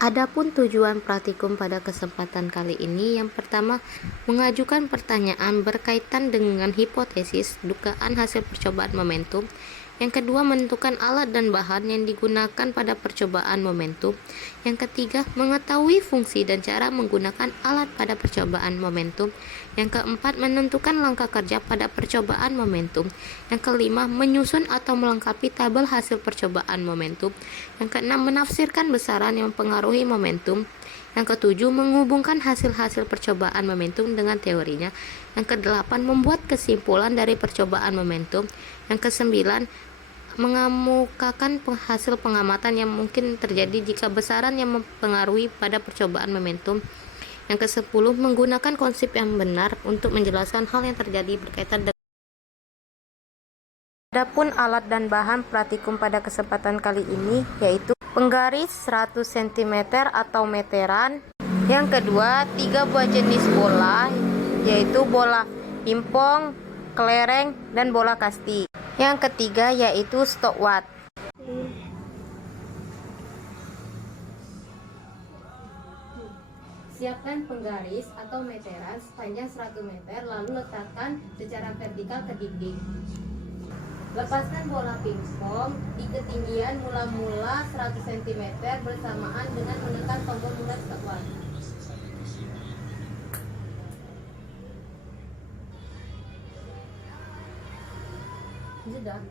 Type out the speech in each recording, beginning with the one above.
Adapun tujuan praktikum pada kesempatan kali ini, yang pertama, mengajukan pertanyaan berkaitan dengan hipotesis dugaan hasil percobaan momentum. Yang kedua, menentukan alat dan bahan yang digunakan pada percobaan momentum. Yang ketiga, mengetahui fungsi dan cara menggunakan alat pada percobaan momentum. Yang keempat, menentukan langkah kerja pada percobaan momentum. Yang kelima, menyusun atau melengkapi tabel hasil percobaan momentum. Yang keenam, menafsirkan besaran yang mempengaruhi momentum. Yang ketujuh, menghubungkan hasil-hasil percobaan momentum dengan teorinya. Yang kedelapan, membuat kesimpulan dari percobaan momentum. Yang kesembilan, mengemukakan hasil pengamatan yang mungkin terjadi jika besaran yang mempengaruhi pada percobaan momentum. Yang ke-10, menggunakan konsep yang benar untuk menjelaskan hal yang terjadi berkaitan dengan. Adapun alat dan bahan praktikum pada kesempatan kali ini yaitu penggaris 100 cm atau meteran. Yang kedua, 3 buah jenis bola, yaitu bola pingpong, kelereng, dan bola kasti. Yang ketiga yaitu stopwatch. Siapkan penggaris atau meteran sepanjang 100 meter, lalu letakkan secara vertikal ke dinding. Lepaskan bola pingpong di ketinggian mula-mula 100 cm bersamaan dengan menekan tombol mulai stopwatch. Sudah.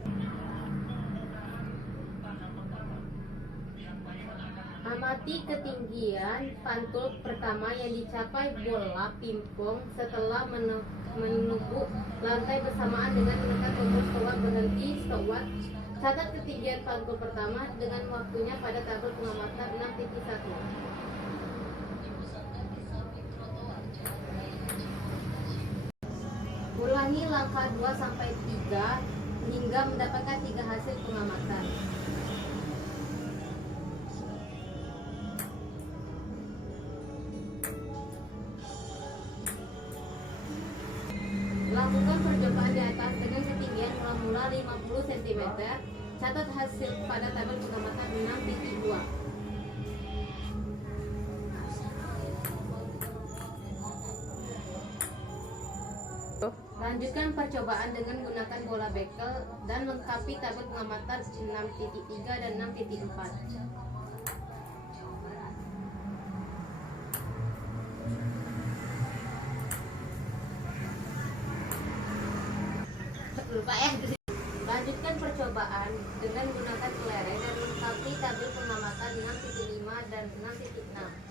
Amati ketinggian pantul pertama yang dicapai bola pingpong setelah menembus lantai bersamaan dengan menekan tombol stopwatch berhenti stopwatch. Catat ketinggian pantul pertama dengan waktunya pada tabel pengamatan 6.1. Ulangi langkah 2 sampai 3 hingga mendapatkan 3 hasil pengamatan. Lakukan percobaan di atas dengan ketinggian mula-mula 50 cm. Catat hasil pada tabel pengamatan 6.2. Lanjutkan percobaan dengan menggunakan bola bekel dan lengkapi tabel pengamatan 6.3 dan 6.4. Lanjutkan percobaan dengan menggunakan kelereng dan lengkapi tabel pengamatan 6.5 dan 6.6.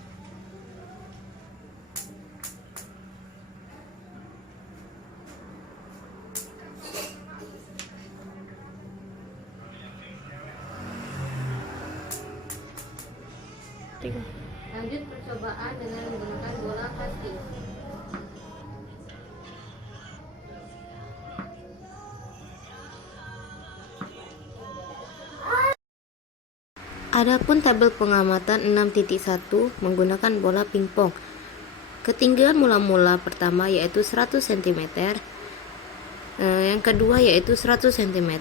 Lanjut percobaan dengan menggunakan bola kasti. Adapun tabel pengamatan 6.1 menggunakan bola pingpong. Ketinggian mula-mula pertama yaitu 100 cm. Yang kedua yaitu 100 cm.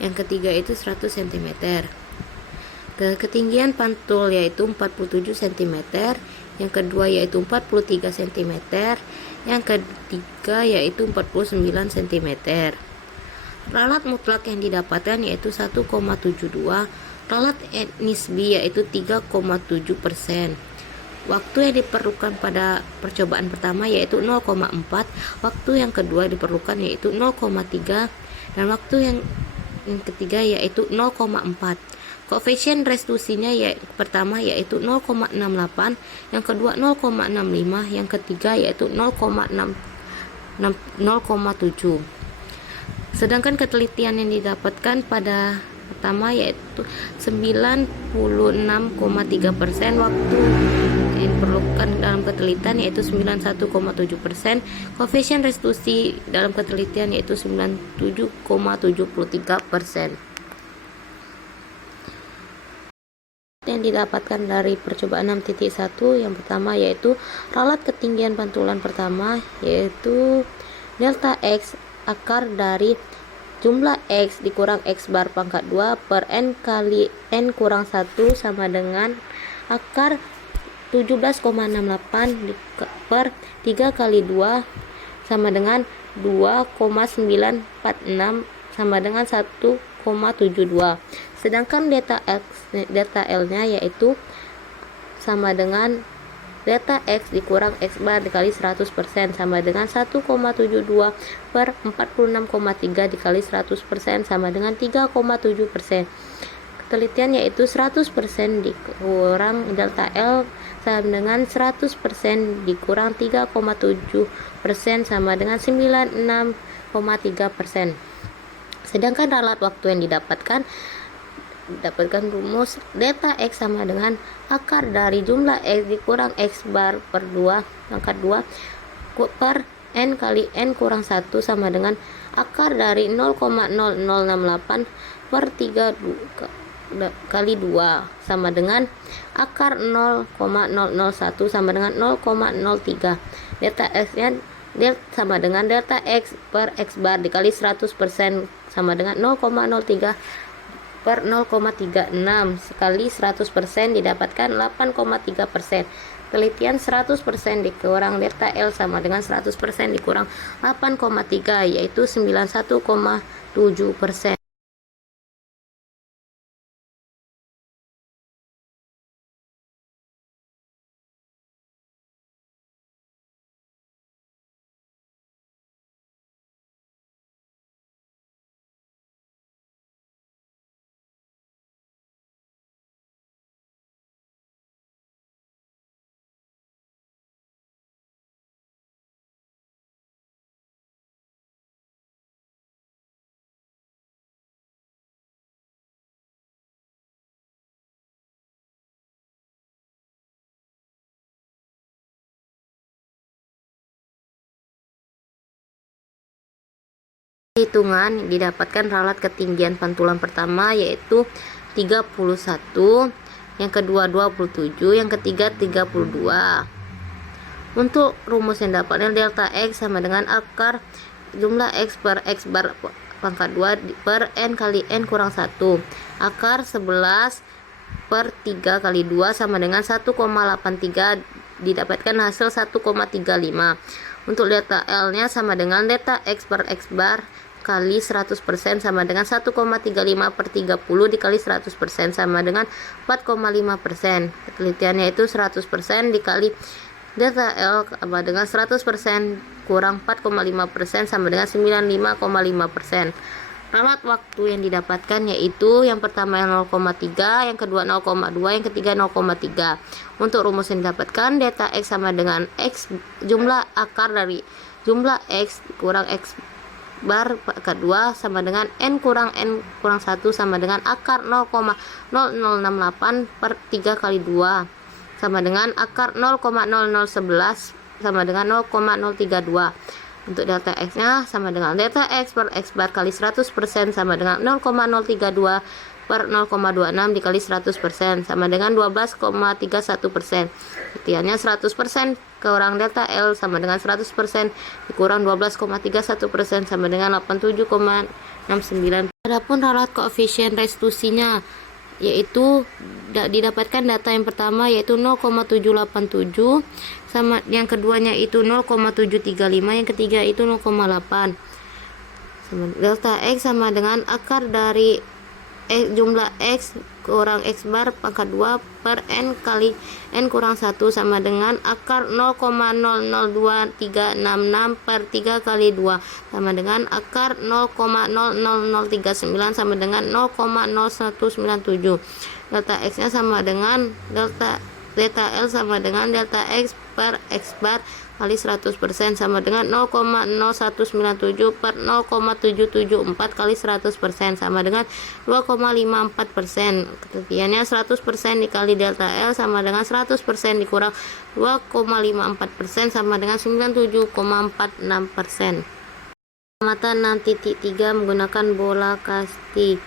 Yang ketiga itu 100 cm. Ketinggian pantul yaitu 47 cm. Yang kedua yaitu 43 cm. Yang ketiga yaitu 49 cm. Ralat mutlak yang didapatkan yaitu 1,72. Ralat nisbi yaitu 3,7%. Waktu yang diperlukan pada percobaan pertama yaitu 0,4. Waktu yang kedua diperlukan yaitu 0,3. Dan waktu yang ketiga yaitu 0,4. Koefisien restitusinya pertama yaitu 0,68, yang kedua 0,65, yang ketiga yaitu 0,7. Sedangkan ketelitian yang didapatkan pada pertama yaitu 96,3%. Waktu yang diperlukan dalam ketelitian yaitu 91,7%. Koefisien restitusi dalam ketelitian yaitu 97,73%. Yang didapatkan dari percobaan 6.1 yang pertama yaitu ralat ketinggian pantulan pertama yaitu delta X akar dari jumlah X dikurang X bar pangkat 2 per N kali N kurang 1 sama dengan akar 17,68 per 3 kali 2 sama dengan 2,946 sama dengan 1,72. Sedangkan delta L-nya yaitu sama dengan delta X dikurang X bar dikali 100% sama dengan 1,72 per 46,3 dikali 100% sama dengan 3,7%. Penelitian yaitu 100% dikurang delta L sama dengan 100% dikurang 3,7% sama dengan 96,3%. Sedangkan ralat waktu yang didapatkan rumus delta X sama dengan akar dari jumlah X dikurang X bar per 2 pangkat 2 per N kali N kurang 1 sama dengan akar dari 0,0068 per 3 kali 2 sama dengan akar 0,001 sama dengan 0,03. Delta X-nya sama dengan delta X per X bar dikali 100% sama dengan 0,03 per 0,36 sekali 100% didapatkan 8,3%. Penelitian 100% dikurang delta L sama dengan 100% dikurang 8,3 yaitu 91,7%. Hitungan didapatkan ralat ketinggian pantulan pertama yaitu 31, yang kedua 27, yang ketiga 32. Untuk rumus yang dapatnya delta X sama dengan akar jumlah X per X bar pangkat 2 per N kali N kurang 1. Akar 11 per 3 kali 2 sama dengan 1,83 didapatkan hasil 1,35. Untuk delta L-nya sama dengan delta X per X bar kali 100% sama dengan 1,35 per 30 dikali 100% sama dengan 4,5%. Penelitiannya itu 100% dikali delta L sama dengan 100% kurang 4,5% sama dengan 95,5%. Ralat waktu yang didapatkan yaitu yang pertama 0,3, yang kedua 0,2, yang ketiga 0,3. Untuk rumus yang didapatkan delta X sama dengan X jumlah akar dari jumlah X kurang X bar kedua sama dengan N kurang 1 sama dengan akar 0,0068 per 3 kali 2 sama dengan akar 0,0011 sama dengan 0,032. Untuk delta X-nya sama dengan delta X per X bar kali 100% sama dengan 0,032 per 0,26 dikali 100% sama dengan 12,31%. Artinya 100% kurang delta L sama dengan 100% dikurang 12,31% sama dengan 87,69. Adapun ralat koefisien restitusinya yaitu didapatkan data yang pertama yaitu 0,787 sama yang keduanya itu 0,735, yang ketiga itu 0,8. Delta X sama dengan akar dari jumlah X kurang X bar pangkat 2 per N kali N kurang 1 sama dengan akar 0,002366 per 3 kali 2 sama dengan akar 0,00039 sama dengan 0,0197. Delta X nya sama dengan delta L sama dengan delta X per X bar kali 100% sama dengan 0,0197 per 0,774 kali 100% sama dengan 2,54%. Ketinggiannya 100% dikali delta L sama dengan 100% dikurang 2,54% sama dengan 97,46%. Pengamatan 6.3 menggunakan bola kasti.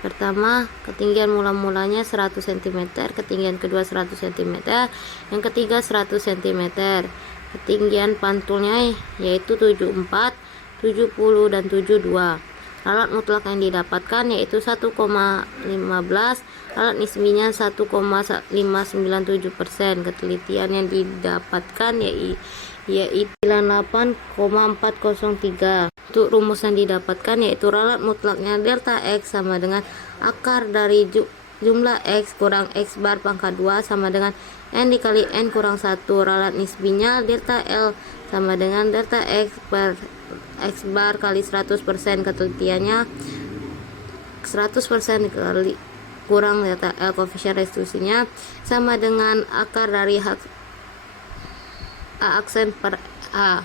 Pertama, ketinggian mula-mulanya 100 cm, ketinggian kedua 100 cm, yang ketiga 100 cm. Ketinggian pantulnya yaitu 74, 70 dan 72. Ralat mutlak yang didapatkan yaitu 1,15, ralat nisbinya 1,597%. Ketelitian yang didapatkan yaitu 98,403. Untuk rumus yang didapatkan yaitu ralat mutlaknya delta X sama dengan akar dari jumlah X kurang X bar pangkat 2 sama dengan N dikali N kurang 1. Ralat nisbinya delta L sama dengan delta X per X bar kali 100%. Ketelitiannya 100% dikali kurang delta L. Koefisien restitusinya sama dengan akar dari A aksen per A.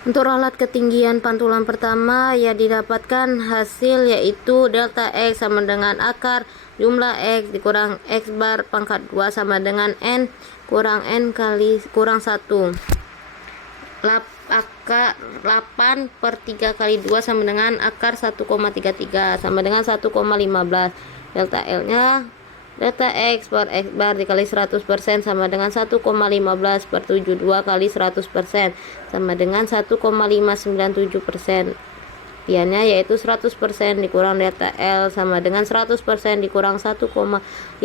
Untuk ralat ketinggian pantulan pertama ya didapatkan hasil yaitu delta X sama dengan akar jumlah X dikurang X bar pangkat 2 sama dengan N kurang N kali kurang 1. 8 per 3 kali 2 sama dengan akar 1,33 sama dengan 1,15. Delta L nya delta X per X bar dikali 100% sama dengan 1,15 per 72 kali 100% sama dengan 1,597%. Tiannya yaitu 100% dikurang delta L sama dengan 100% dikurang 1,597%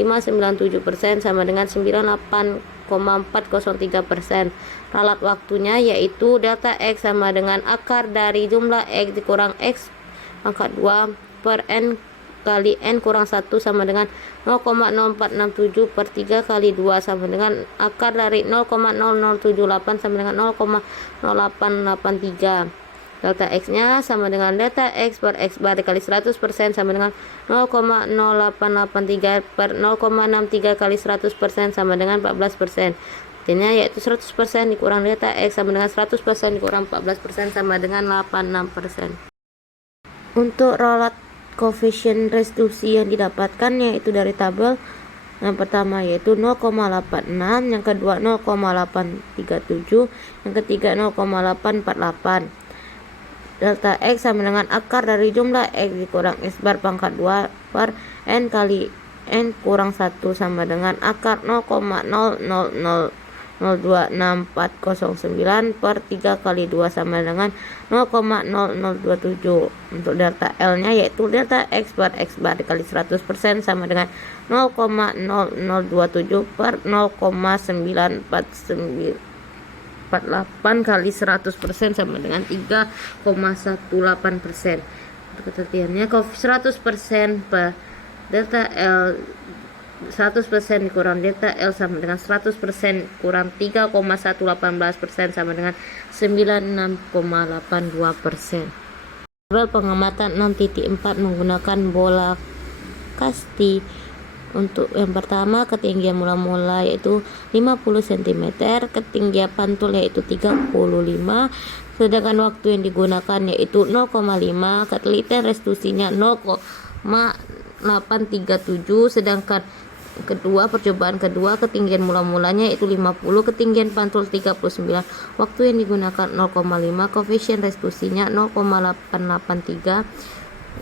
sama dengan 98,403%. Ralat waktunya yaitu delta X sama dengan akar dari jumlah X dikurang X pangkat 2 per N kali N kurang 1 sama dengan 0,0467 per 3 kali 2 sama dengan akar dari 0,0078 sama dengan 0,0883. Delta X nya sama dengan delta X per X bar dikali 100% sama dengan 0,0883 per 0,63 kali 100% sama dengan 14%. Artinya yaitu 100% dikurang delta X sama dengan 100% dikurang 14% sama dengan 86%. Untuk ralat koefisien restitusi yang didapatkan yaitu dari tabel yang pertama yaitu 0,86, yang kedua 0,837, yang ketiga 0,848. Delta X sama dengan akar dari jumlah X dikurang X bar pangkat 2 per N kali N kurang 1 sama dengan akar 0,00026409 per 3 kali 2 sama dengan 0,0027. Untuk delta L nya yaitu delta X per X bar dikali 100% sama dengan 0,0027 per 0,948 kali 100% sama dengan 3,18%. Untuk ketelitiannya 100% per delta L 100% dikurang delta L sama dengan 100% kurang 3,118% sama dengan 96,82%. Tabel pengamatan 6.4 menggunakan bola kasti. Untuk yang pertama ketinggian mula-mula yaitu 50 cm, ketinggian pantul yaitu 35, sedangkan waktu yang digunakan yaitu 0,5, ketelitian restitusinya 0,837, sedangkan percobaan kedua ketinggian mula-mulanya yaitu 50, ketinggian pantul 39, waktu yang digunakan 0,5, koefisien restitusinya 0,883.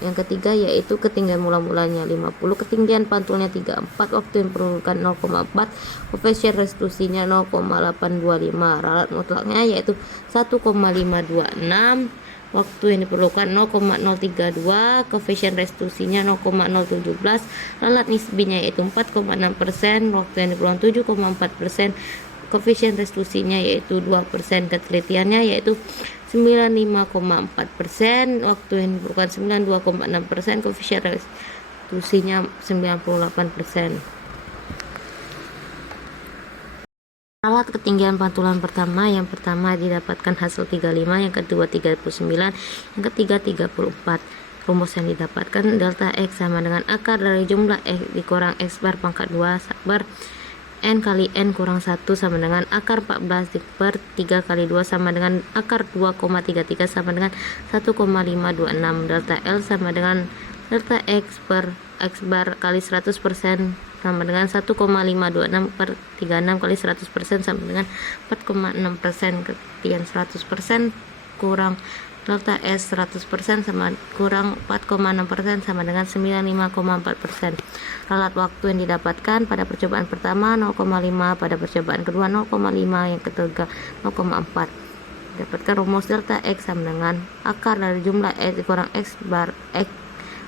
Yang ketiga yaitu ketinggian mula-mulanya 50, ketinggian pantulnya 34, waktu yang diperlukan 0,4, koefisien restitusinya 0,825. Ralat mutlaknya yaitu 1,526, waktu yang diperlukan 0,032, koefisien restitusinya 0,017. Ralat nisbinya yaitu 4,6%, waktu yang diperlukan 7,4%, koefisien restitusinya yaitu 2%. Ketelitiannya yaitu 95,4%, waktu yang diperlukan 92,6%, koefisien restitusinya 98%. Ralat ketinggian pantulan pertama, yang pertama didapatkan hasil 35, yang kedua 39, yang ketiga 34. Rumus yang didapatkan delta X sama dengan akar dari jumlah X dikurang X bar pangkat 2 bar N kali N kurang 1 sama dengan akar 14 per 3 kali 2 sama dengan akar 2,33 sama dengan 1,526. Delta L sama dengan delta X per X bar kali 100% sama dengan 1,526 per 36 kali 100% sama dengan 4,6%. Ketinggian 100% kurang delta S 100% sama kurang 4,6% sama dengan 95,4%. Ralat waktu yang didapatkan pada percobaan pertama 0,5, pada percobaan kedua 0,5, yang ketiga 0,4. Dapatkan rumus delta X sama dengan akar dari jumlah X dikurang X bar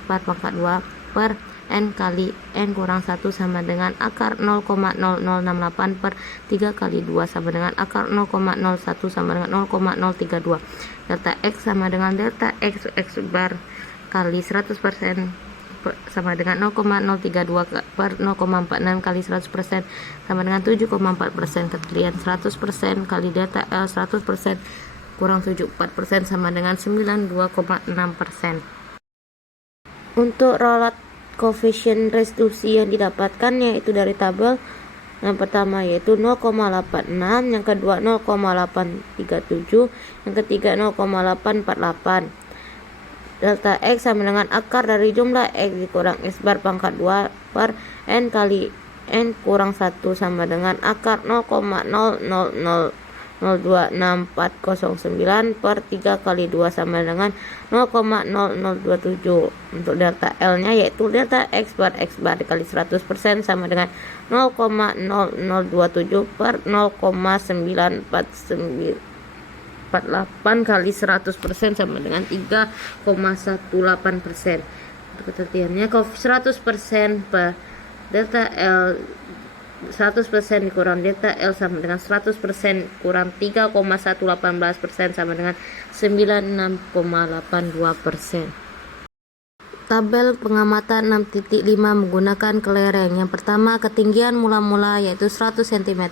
pangkat 2 per N kali N kurang 1 sama dengan akar 0,0068 per 3 kali 2 sama dengan akar 0,01 sama dengan 0,032. Delta X sama dengan delta X bar kali 100% sama dengan 0,032 per 0,46 kali 100% sama dengan 7,4%. Ketelitian 100% kali delta L 100% kurang 74% sama dengan 92,6%. Untuk ralat koefisien restitusi yang didapatkan yaitu dari tabel yang pertama yaitu 0,86, yang kedua 0,837, yang ketiga 0,848. Delta X sama dengan akar dari jumlah X dikurang X bar pangkat 2 per N kali N kurang 1 sama dengan akar 0,00026409 per 3 kali 2 sama dengan 0,0027. Untuk delta L nya yaitu delta X bar dikali 100% sama dengan 0,0027 per 0,948 kali 100% sama dengan 3,18%. Untuk ketelitiannya 100% per delta L 100% dikurang delta L sama dengan 100% kurang 3,118% sama dengan 96,82%. Tabel pengamatan 6.5 menggunakan kelereng. Yang pertama, ketinggian mula-mula yaitu 100 cm,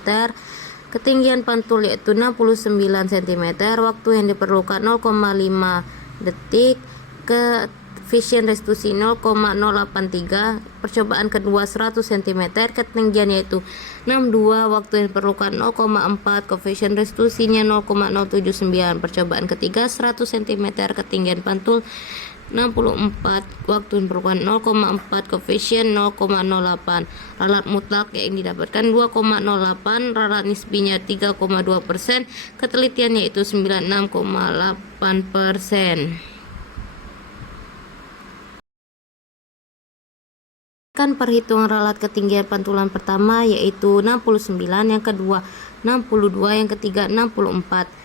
ketinggian pantul yaitu 69 cm, waktu yang diperlukan 0,5 detik, koefisien restitusi 0,083, percobaan kedua 100 cm, ketinggian yaitu 62, waktu yang diperlukan 0,4, koefisien restitusinya 0,079, percobaan ketiga 100 cm, ketinggian pantul 64, waktu yang diperlukan 0,4, koefisien 0,08. Ralat mutlak yang didapatkan 2,08, ralat nisbinya 3,2%, ketelitian yaitu 96,8%. Perhitungan ralat ketinggian pantulan pertama yaitu 69, yang kedua 62, yang ketiga 64.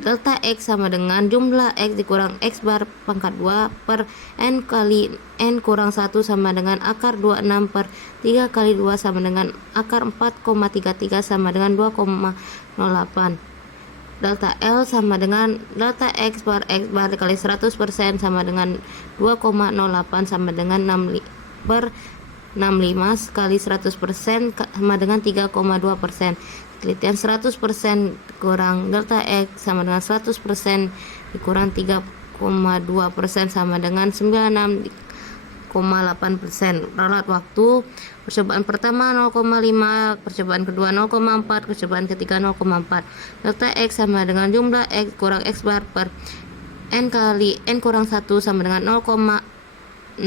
Delta X sama dengan jumlah X dikurang X bar pangkat 2 per N kali N kurang 1 sama dengan akar 26 per 3 kali 2 sama dengan akar 4,33 sama dengan 2,08. Delta L sama dengan delta X bar dikali 100% sama dengan 2,08 sama dengan 6 per 65 kali 100% sama dengan 3,2%. Ketelitian 100% kurang delta X sama dengan 100% dikurang 3,2% sama dengan 96,8%. Ralat waktu percobaan pertama 0,5, percobaan kedua 0,4, percobaan ketiga 0,4. Delta X sama dengan jumlah X kurang X bar per N kali N kurang 1 sama dengan 0,0067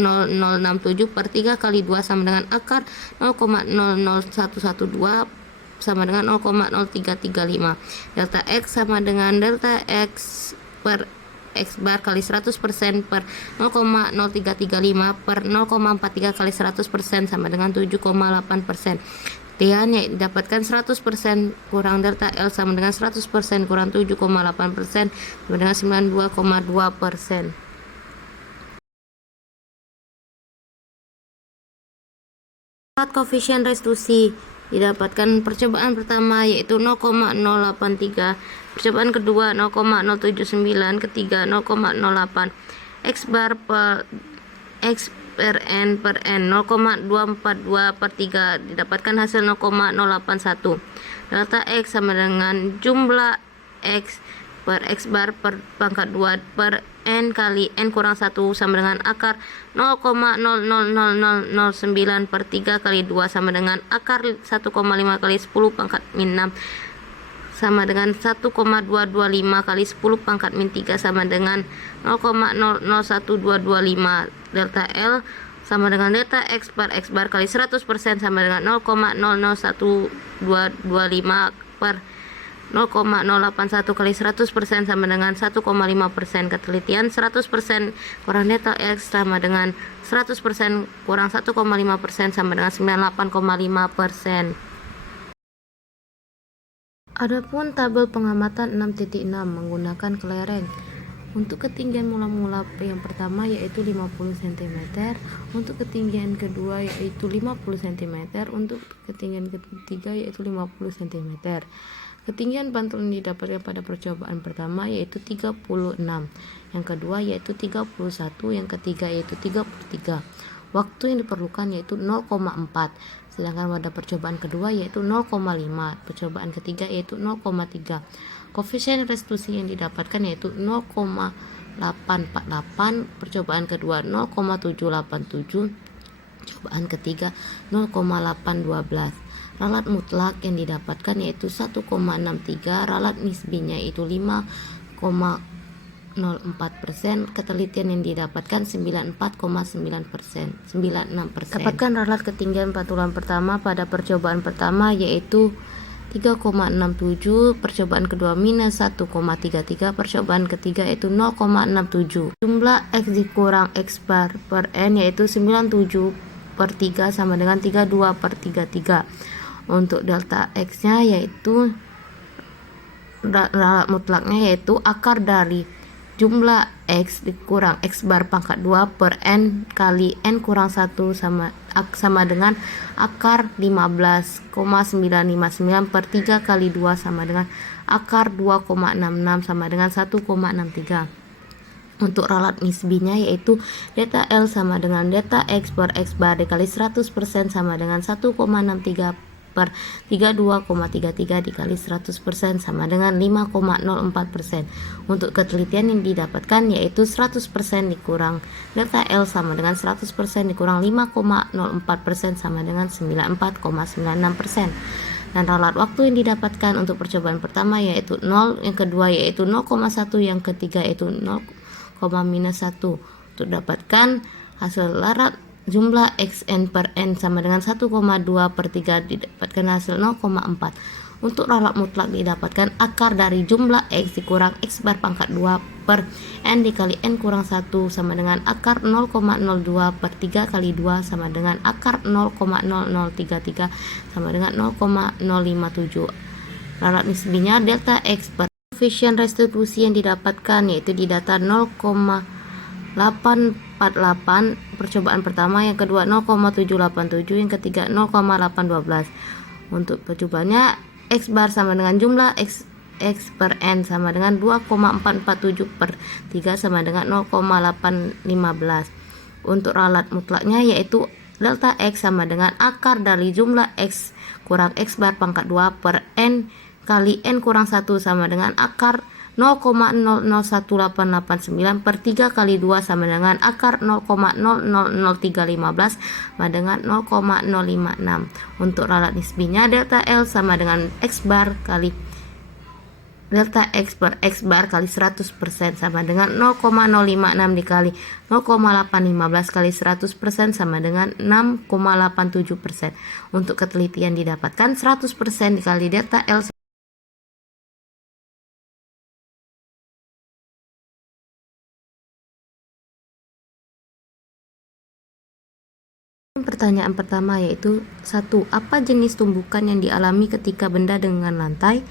per 3 kali 2 sama dengan akar 0,00112 sama dengan 0,0335. Delta X sama dengan delta X per X bar kali 100% per 0,0335 per 0,43 kali 100% sama dengan 7,8%. Ketelitiannya didapatkan 100% kurang delta L sama dengan 100% kurang 7,8% sama dengan 92,2%. Ralat koefisien restitusi didapatkan percobaan pertama yaitu 0,083, percobaan kedua 0,079, ketiga 0,08. X bar per X per N 0,242 per 3 didapatkan hasil 0,081. Delta X sama dengan jumlah X per X bar per pangkat 2 per N kali N kurang 1 sama dengan akar 0,000009 per 3 kali 2 sama dengan akar 1,5 kali 10 pangkat min 6 sama dengan 1,225 kali 10 pangkat min 3 sama dengan 0,001225. Delta L sama dengan delta X bar kali 100% sama dengan 0,01225 per 0,081 kali 100% sama dengan 1,5%. Ketelitian 100% kurang delta X sama dengan 100% kurang 1,5% sama dengan 98,5%. Adapun tabel pengamatan 6.6 menggunakan kelereng. Untuk ketinggian mula-mula yang pertama yaitu 50 cm, untuk ketinggian kedua yaitu 50 cm, untuk ketinggian ketiga yaitu 50 cm. Ketinggian pantulan didapatkan pada percobaan pertama yaitu 36, yang kedua yaitu 31, yang ketiga yaitu 33. Waktu yang diperlukan yaitu 0,4, sedangkan pada percobaan kedua yaitu 0,5, percobaan ketiga yaitu 0,3. Koefisien restitusi yang didapatkan yaitu 0,848, percobaan kedua 0,787, percobaan ketiga 0,812. Ralat mutlak yang didapatkan yaitu 1,63, ralat nisbinya itu 5,04%, ketelitian yang didapatkan 94,9%, 96%. Dapatkan ralat ketinggian pantulan pertama pada percobaan pertama yaitu 3,67, percobaan kedua minus 1,33, percobaan ketiga yaitu 0,67. Jumlah X dikurang X bar per N yaitu 97/3 sama dengan 32/33. Untuk delta X nya yaitu ralat mutlaknya yaitu akar dari jumlah X dikurang X bar pangkat 2 per N kali N kurang 1 sama dengan akar 15,959/3 kali 2 sama dengan akar 2,66 sama dengan 1,63. Untuk ralat nisbinya yaitu delta L sama dengan delta X per X bar dikali 100% sama dengan 1,63 per 32,33 dikali 100% sama dengan 5,04%. Untuk ketelitian yang didapatkan yaitu 100% dikurang delta L sama dengan 100% dikurang 5,04% sama dengan 94,96%. Dan ralat waktu yang didapatkan untuk percobaan pertama yaitu 0, yang kedua yaitu 0,1, yang ketiga yaitu 0,-1. Untuk dapatkan hasil ralat jumlah xn per n sama dengan 1,2/3 didapatkan hasil 0,4. Untuk ralat mutlak didapatkan akar dari jumlah x dikurang x bar pangkat 2 per n dikali n kurang 1 sama dengan akar 0,02/3 kali 2 sama dengan akar 0,0033 sama dengan 0,057. Ralat nisbinya delta x per koefisien restitusi yang didapatkan yaitu di data 0,848, percobaan pertama, yang kedua 0,787, yang ketiga 0,812. Untuk percobaannya X bar sama dengan jumlah X per N sama dengan 2,447/3 sama dengan 0,815. Untuk ralat mutlaknya yaitu delta X sama dengan akar dari jumlah X kurang X bar pangkat 2 per N kali N kurang 1 sama dengan akar 0,001889/3 kali 2 sama dengan akar 0,000315 sama dengan 0,056. Untuk ralat nisbinya delta L sama dengan X bar kali delta X per X bar kali 100% sama dengan 0,056 dikali 0,815 kali 100% sama dengan 6,87%. Untuk ketelitian didapatkan 100% dikali delta L. Pertanyaan pertama yaitu 1. Apa jenis tumbukan yang dialami ketika benda dengan lantai?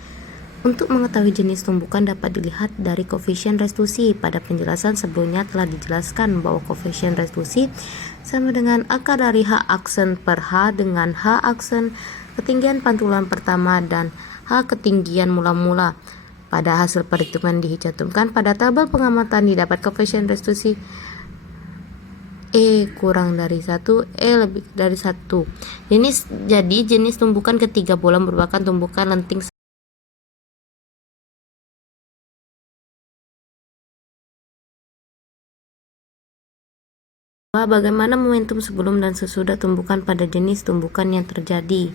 Untuk mengetahui jenis tumbukan dapat dilihat dari koefisien restitusi. Pada penjelasan sebelumnya telah dijelaskan bahwa koefisien restitusi sama dengan akar dari H aksen per H dengan H aksen ketinggian pantulan pertama dan H ketinggian mula-mula. Pada hasil perhitungan dicantumkan pada tabel pengamatan didapat koefisien restitusi E kurang dari 1, E lebih dari 1. Jadi jenis tumbukan ketiga bola merupakan tumbukan lenting. Bagaimana momentum sebelum dan sesudah tumbukan pada jenis tumbukan yang terjadi?